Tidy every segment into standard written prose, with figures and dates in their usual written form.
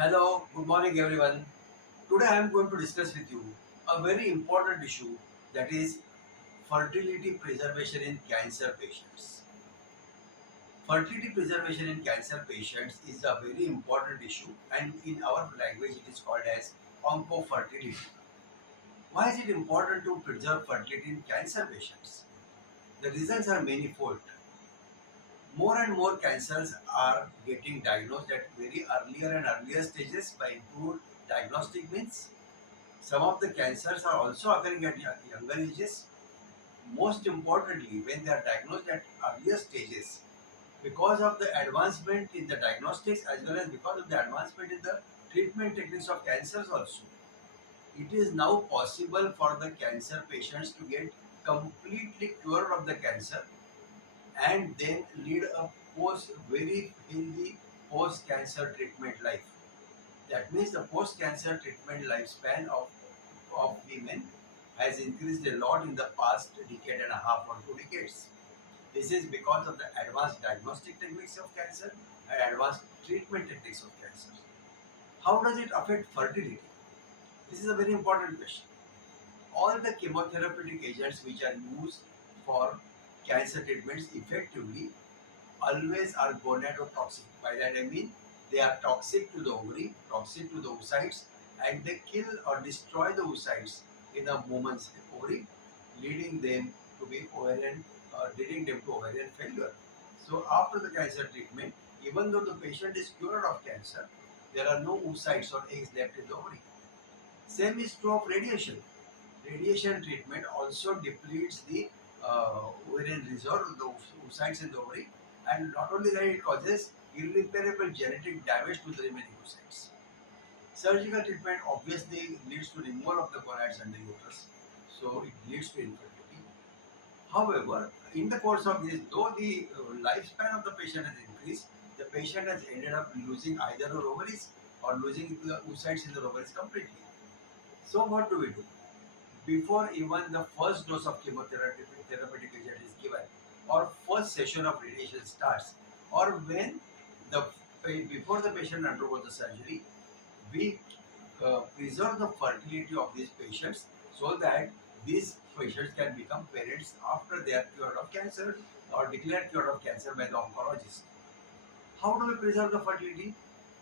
Hello, good morning everyone. Today I am going to discuss with you a very important issue, that is fertility preservation in cancer patients. Fertility preservation in cancer patients is a very important issue, and in our language it is called as oncofertility. Why is it important to preserve fertility in cancer patients? The reasons are manifold. More and more cancers are getting diagnosed at very earlier and earlier stages by improved diagnostic means. Some of the cancers are also occurring at younger ages. Most importantly, when they are diagnosed at earlier stages, because of the advancement in the diagnostics as well as because of the advancement in the treatment techniques of cancers also, it is now possible for the cancer patients to get completely cured of the cancer and then lead a post very healthy post cancer treatment life. That means the post cancer treatment lifespan of women has increased a lot in the past decade and a half or 2 decades. This is because of the advanced diagnostic techniques of cancer and advanced treatment techniques of cancer. How does it affect fertility? This is a very important question. All the chemotherapeutic agents which are used for cancer treatments effectively always are gonadotoxic. By that I mean they are toxic to the ovary, toxic to the oocytes, and they kill or destroy the oocytes in a woman's ovary, leading them to be ovarian, leading them to ovarian failure. So after the cancer treatment, even though the patient is cured of cancer, there are no oocytes or eggs left in the ovary. Same is true of radiation. Radiation treatment also depletes the ovarian reserve, the oocytes in the ovary, and not only that, it causes irreparable genetic damage to the remaining oocytes. Surgical treatment obviously leads to removal of the gonads and the uterus, so it leads to infertility. However, in the course of this, though the lifespan of the patient has increased, the patient has ended up losing either her ovaries or losing the oocytes in the ovaries completely. So what do we do? Before even the first dose of chemotherapy therapeutic agent is given, or first session of radiation starts, or when the before the patient undergoes the surgery, we preserve the fertility of these patients so that these patients can become parents after they are cured of cancer or declared cured of cancer by the oncologist. How do we preserve the fertility?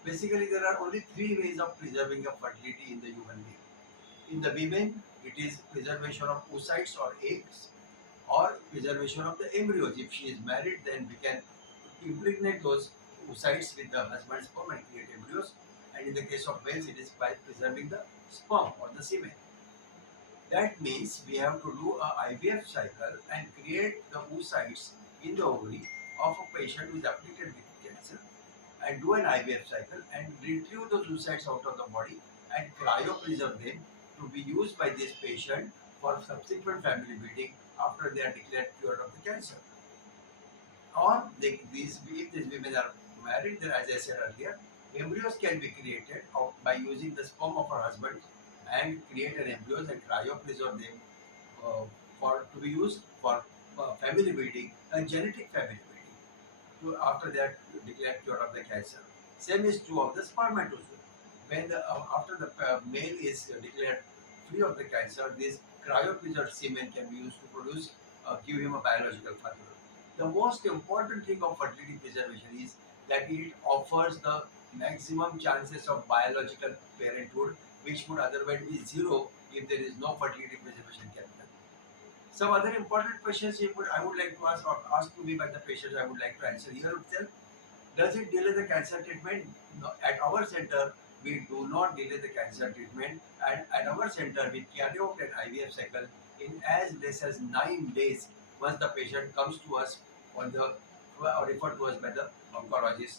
Basically, there are only three ways of preserving the fertility in the human being. In the women, it is preservation of oocytes or eggs, or preservation of the embryos. If she is married, then we can impregnate those oocytes with the husband's sperm and create embryos. And in the case of males, it is by preserving the sperm or the semen. That means we have to do a IVF cycle and create the oocytes in the ovary of a patient who is afflicted with cancer, and do an IVF cycle and retrieve those oocytes out of the body and cryopreserve them to be used by this patient for subsequent family building after they are declared cured of the cancer. Or if these women are married, then as I said earlier, embryos can be created by using the sperm of her husband and create an embryos and cryopreserve them uh, for to be used for family building and genetic family building after they are declared cured of the cancer. Same is true of the spermatozoa. When after the male is declared free of the cancer, this cryopreserved semen can be used to produce, give him a biological father. The most important thing of fertility preservation is that it offers the maximum chances of biological parenthood, which would otherwise be zero if there is no fertility preservation can be done. Some other important questions I would like to ask, or asked to me by the patients, I would like to answer here itself. Does it delay the cancer treatment? No, at our center, we do not delay the cancer treatment. And at our center, we carry out an IVF cycle in as less as 9 days once the patient comes to us on the or referred to us by the oncologist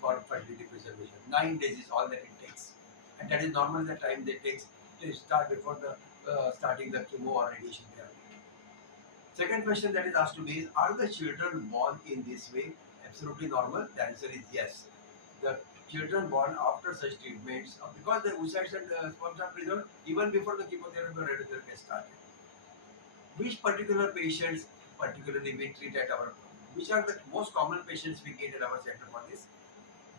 for fertility preservation. 9 days is all that it takes. And that is normally the time they take to start before the starting the chemo or radiation therapy. Second question that is asked to me is, are the children born in this way absolutely normal? The answer is yes. The children born after such treatments, because the oocytes and the sperms are preserved even before the chemotherapy or radiotherapy is started. Which particular patients, particularly we treat at our, which are the most common patients we get at our center for this?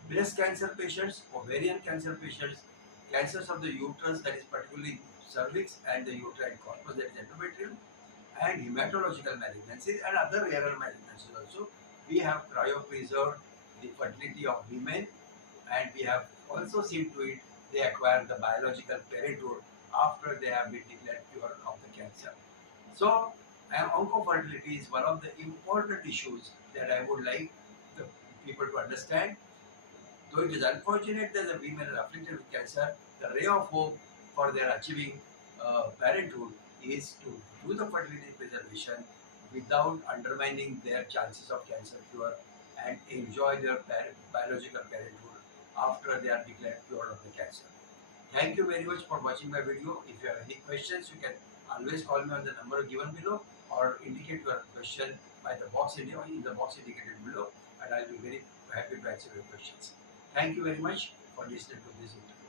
breast cancer patients, ovarian cancer patients, cancers of the uterus, that is particularly cervix and the uterine corpus, that is endometrium, and hematological malignancies and other rarer malignancies also. We have cryopreserved the fertility of women, and we have also seen to it they acquire the biological parenthood after they have been declared cured of the cancer. So, oncofertility is one of the important issues that I would like the people to understand. Though it is unfortunate that the women are afflicted with cancer, the ray of hope for their achieving parenthood is to do the fertility preservation without undermining their chances of cancer cure and enjoy their biological parenthood after they are declared cured of the cancer. Thank you very much for watching my video. If you have any questions, you can always call me on the number given below or indicate your question by the box in the box indicated below, and I'll be very happy to answer your questions. Thank you very much for listening to this interview.